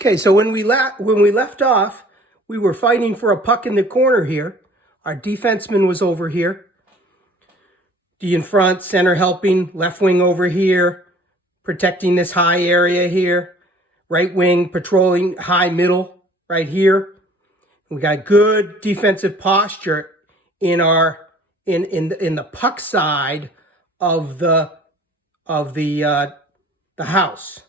Okay, so when we left off, we were fighting for a puck in the corner here. Our defenseman was over here. D in front, center helping, left wing over here, protecting this high area here. Right wing patrolling high middle right here. We got good defensive posture in our in the puck side of the house.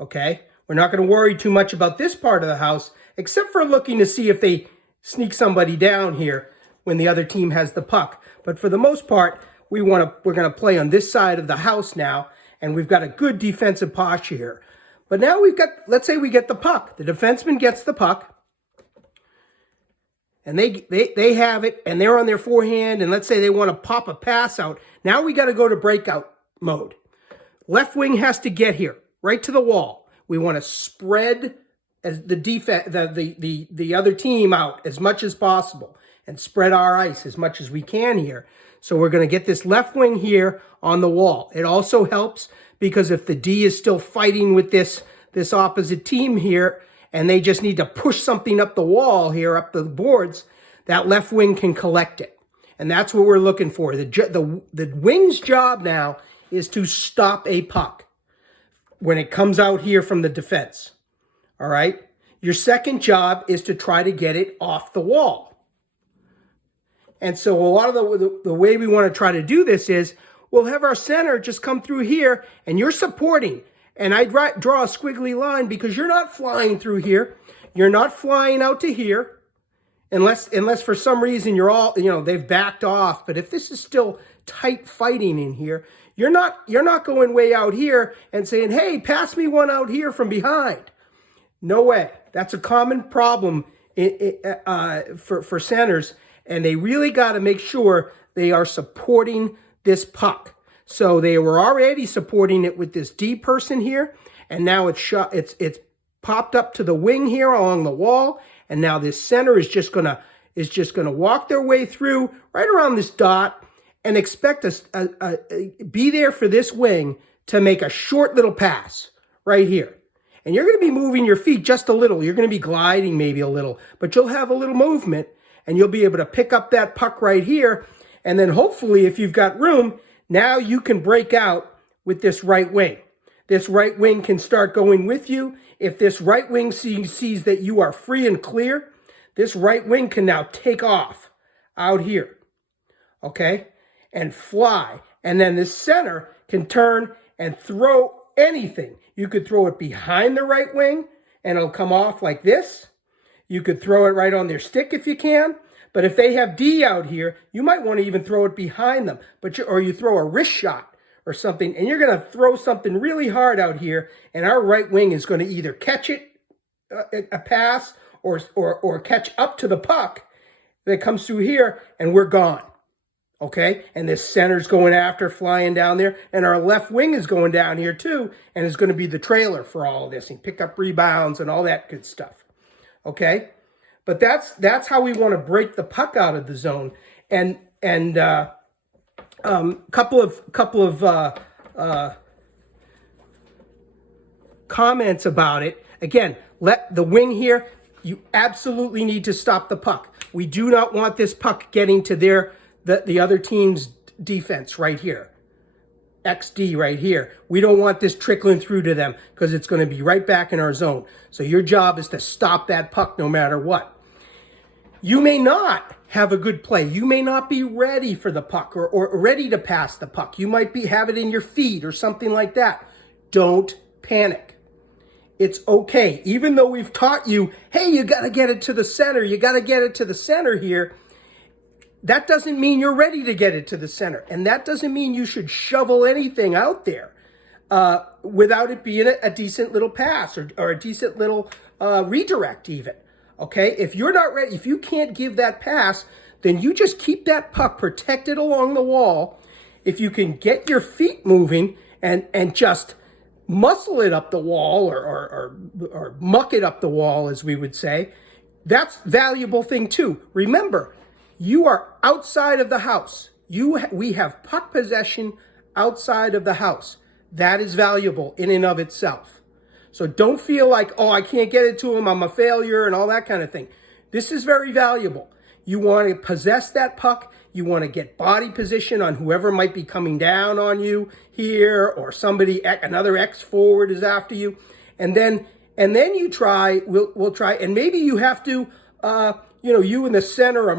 Okay, we're not going to worry too much about this part of the house, except for looking to see if they sneak somebody down here when the other team has the puck. But for the most part, we're going to play on this side of the house now, and we've got a good defensive posture here. But now let's say we get the puck. The defenseman gets the puck, and they have it, and they're on their forehand, and let's say they want to pop a pass out. Now we got to go to breakout mode. Left wing has to get here, right to the wall. We want to spread as the other team out as much as possible and spread our ice as much as we can here. So we're going to get this left wing here on the wall. It also helps because if the D is still fighting with this opposite team here and they just need to push something up the wall here, up the boards, that left wing can collect it. And that's what we're looking for. The wing's job now is to stop a puck when it comes out here from the defense. All right? Your second job is to try to get it off the wall. And so a lot of the way we want to try to do this is we'll have our center just come through here and you're supporting. And I draw a squiggly line because you're not flying through here. You're not flying out to here unless for some reason you're all, they've backed off. But if this is still tight fighting in here, you're not going way out here and saying, hey, pass me one out here from behind. No way. That's a common problem for centers. And they really got to make sure they are supporting this puck. So they were already supporting it with this D person here, and now it's popped up to the wing here along the wall, and now this center is just gonna walk their way through right around this dot and expect us be there for this wing to make a short little pass right here. And you're going to be moving your feet just a little. You're going to be gliding maybe a little, but you'll have a little movement. And you'll be able to pick up that puck right here. And then hopefully, if you've got room, now you can break out with this right wing. This right wing can start going with you. If this right wing sees that you are free and clear, this right wing can now take off out here. Okay? And fly. And then this center can turn and throw anything. You could throw it behind the right wing, and it'll come off like this. You could throw it right on their stick if you can. But if they have D out here, you might want to even throw it behind them. Or you throw a wrist shot or something, and you're going to throw something really hard out here, and our right wing is going to either catch it, a pass, or catch up to the puck that comes through here, and we're gone. Okay? And this center's going after, flying down there, and our left wing is going down here too, and is going to be the trailer for all of this, and pick up rebounds and all that good stuff. Okay, but that's how we want to break the puck out of the zone, and couple of comments about it. Again, let the wing here. You absolutely need to stop the puck. We do not want this puck getting to the other team's defense right here. XD right here. We don't want this trickling through to them because it's going to be right back in our zone. So your job is to stop that puck no matter what. You may not have a good play. You may not be ready for the puck or ready to pass the puck. You might have it in your feet or something like that. Don't panic. It's okay. Even though we've taught you, hey, you got to get it to the center. You got to get it to the center here. That doesn't mean you're ready to get it to the center. And that doesn't mean you should shovel anything out there without it being a decent little pass or a decent little redirect even. Okay? If you're not ready, if you can't give that pass, then you just keep that puck protected along the wall. If you can get your feet moving and just muscle it up the wall or muck it up the wall, as we would say, that's a valuable thing too. Remember, you are outside of the house. We have puck possession outside of the house. That is valuable in and of itself. So don't feel like, oh, I can't get it to him, I'm a failure, and all that kind of thing. This is very valuable. You want to possess that puck. You want to get body position on whoever might be coming down on you here, or somebody, another X forward is after you. And then you try, we'll try, and maybe you have to, you in the center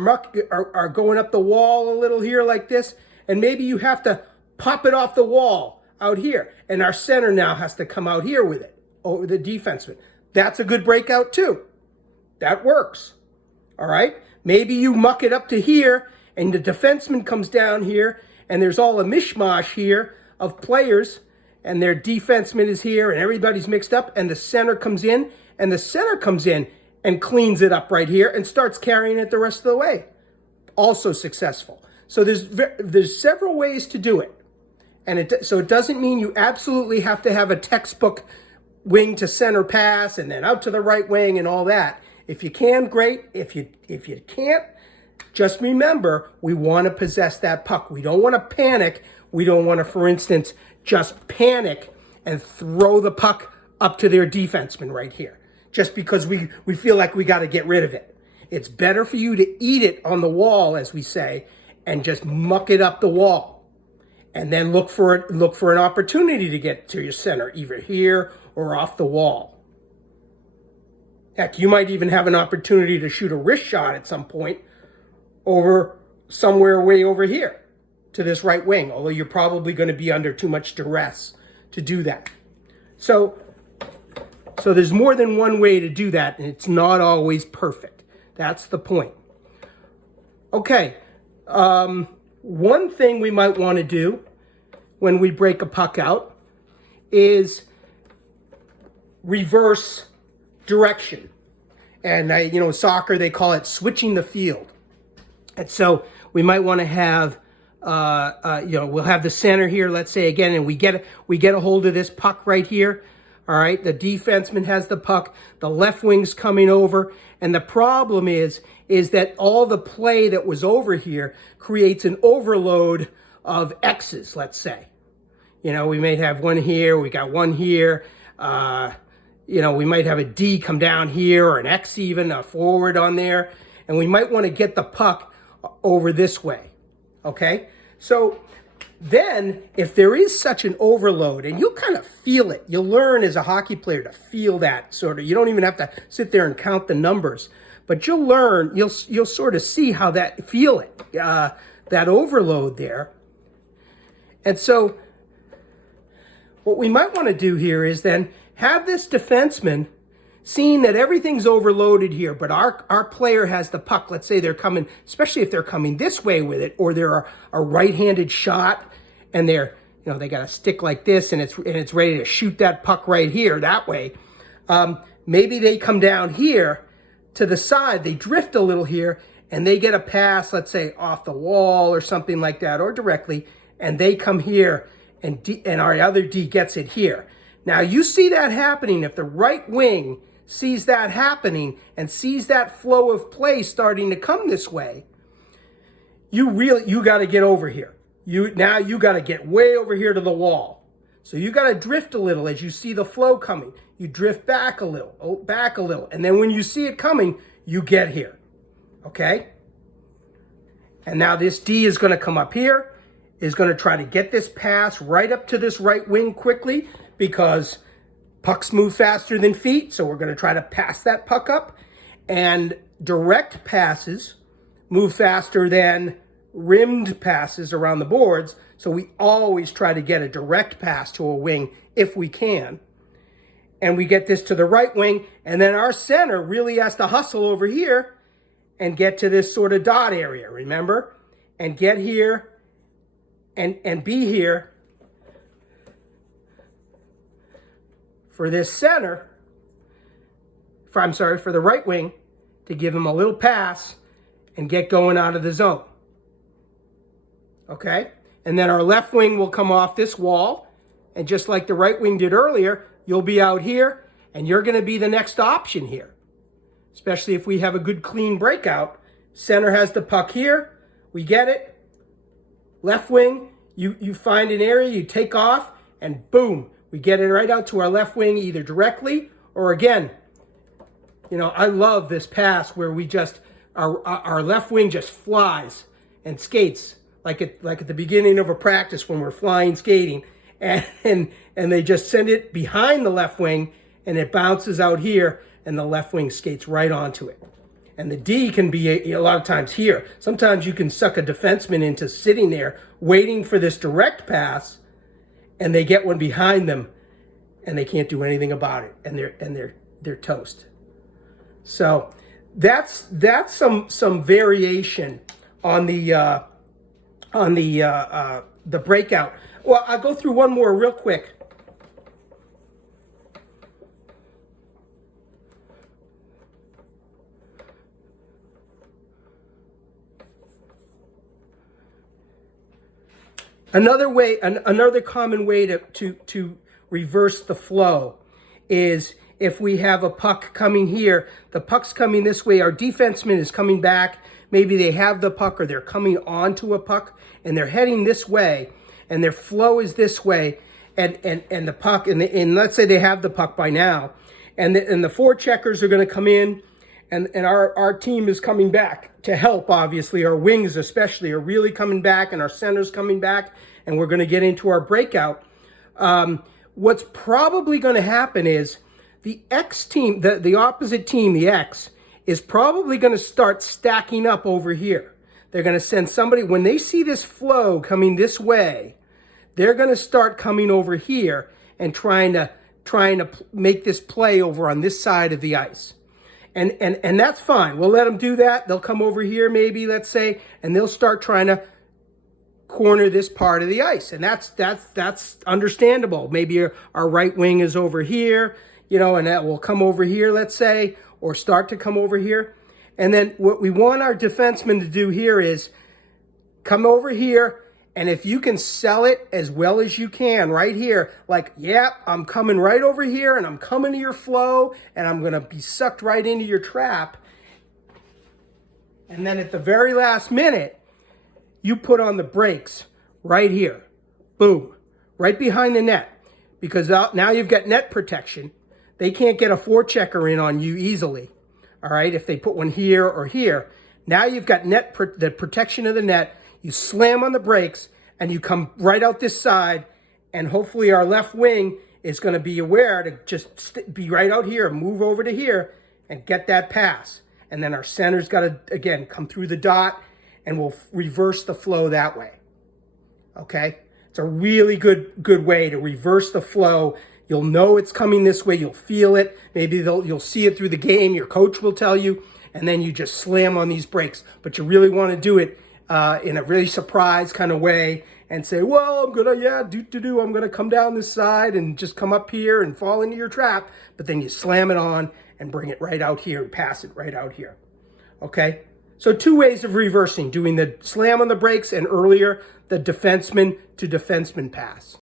are going up the wall a little here like this, and maybe you have to pop it off the wall out here, and our center now has to come out here with it, over the defenseman. That's a good breakout too. That works. All right? Maybe you muck it up to here, and the defenseman comes down here, and there's all a mishmash here of players, and their defenseman is here, and everybody's mixed up, and the center comes in, and cleans it up right here and starts carrying it the rest of the way. Also successful. So there's several ways to do it. And so it doesn't mean you absolutely have to have a textbook wing to center pass and then out to the right wing and all that. If you can, great. If you can't, just remember, we want to possess that puck. We don't want to panic. We don't want to, for instance, just panic and throw the puck up to their defenseman right here, just because we feel like we got to get rid of it. It's better for you to eat it on the wall, as we say, and just muck it up the wall. And then look for an opportunity to get to your center, either here or off the wall. Heck, you might even have an opportunity to shoot a wrist shot at some point over somewhere way over here to this right wing, although you're probably going to be under too much duress to do that. So there's more than one way to do that, and it's not always perfect. That's the point. Okay, one thing we might want to do when we break a puck out is reverse direction. And soccer, they call it switching the field. And so we might want to have, we'll have the center here, let's say again, and we get a hold of this puck right here. All right, the defenseman has the puck, the left wing's coming over, and the problem is that all the play that was over here creates an overload of X's, let's say. We may have one here, we got one here, we might have a D come down here, or an X even, a forward on there, and we might want to get the puck over this way, okay? So then, if there is such an overload, and you'll kind of feel it, you'll learn as a hockey player to feel that sort of, you don't even have to sit there and count the numbers, but you'll learn, you'll sort of see how feel it, that overload there. And so, what we might want to do here is then have this defenseman, seeing that everything's overloaded here, but our player has the puck. Let's say they're coming, especially if they're coming this way with it, or they're a right-handed shot, and they're, they got a stick like this, and it's ready to shoot that puck right here, that way. Maybe they come down here to the side, they drift a little here, and they get a pass, let's say off the wall or something like that, or directly, and they come here, and our other D gets it here. Now, you see that happening. If the right wing sees that happening and sees that flow of play starting to come this way, you got to get over here. You got to get way over here to the wall. So you got to drift a little as you see the flow coming. You drift back a little, and then when you see it coming, you get here, okay? And now this D is going to come up here, is going to try to get this pass right up to this right wing quickly, because pucks move faster than feet, so we're going to try to pass that puck up. And direct passes move faster than rimmed passes around the boards, so we always try to get a direct pass to a wing if we can. And we get this to the right wing, and then our center really has to hustle over here and get to this sort of dot area, remember? And get here and be here for this center, for the right wing, to give him a little pass and get going out of the zone. Okay? And then our left wing will come off this wall, and just like the right wing did earlier, you'll be out here, and you're going to be the next option here. Especially if we have a good clean breakout. Center has the puck here, we get it. Left wing, you find an area, you take off, and boom, We get it right out to our left wing, either directly or again, you know, I love this pass where we just, our left wing just flies and skates like at the beginning of a practice when we're flying skating, and they just send it behind the left wing and it bounces out here and the left wing skates right onto it. And the D can be a lot of times here. Sometimes you can suck a defenseman into sitting there waiting for this direct pass, and they get one behind them and they can't do anything about it, and they're toast. So that's some variation on the breakout. Well, I'll go through one more real quick. Another common way to reverse the flow is if we have a puck coming here, the puck's coming this way, our defenseman is coming back, maybe they have the puck or they're coming onto a puck and they're heading this way and their flow is this way, and the puck, and let's say they have the puck by now, and the forecheckers are going to come in, and our team is coming back to help, obviously. Our wings especially are really coming back, and our center's coming back, and we're going to get into our breakout. What's probably going to happen is the X team, the opposite team, the X, is probably going to start stacking up over here. They're going to send somebody, when they see this flow coming this way, they're going to start coming over here and trying to make this play over on this side of the ice. And that's fine. We'll let them do that. They'll come over here maybe, let's say, and they'll start trying to corner this part of the ice. And that's understandable. Maybe our right wing is over here, you know, and that will come over here, let's say, or start to come over here. And then what we want our defenseman to do here is come over here, and if you can sell it as well as you can right here, like, yeah, I'm coming right over here, and I'm coming to your flow, and I'm going to be sucked right into your trap. And then at the very last minute, you put on the brakes right here. Boom. Right behind the net. Because now you've got net protection. They can't get a forechecker in on you easily. All right, if they put one here or here. Now you've got the protection of the net. You slam on the brakes, and you come right out this side, and hopefully our left wing is going to be aware to just be right out here, move over to here, and get that pass. And then our center's got to, again, come through the dot, and we'll reverse the flow that way. Okay? It's a really good way to reverse the flow. You'll know it's coming this way. You'll feel it. Maybe you'll see it through the game. Your coach will tell you, and then you just slam on these brakes. But you really want to do it in a really surprise kind of way and say, well, I'm going to come down this side and just come up here and fall into your trap. But then you slam it on and bring it right out here and pass it right out here. Okay? So 2 ways of reversing, doing the slam on the brakes and earlier the defenseman to defenseman pass.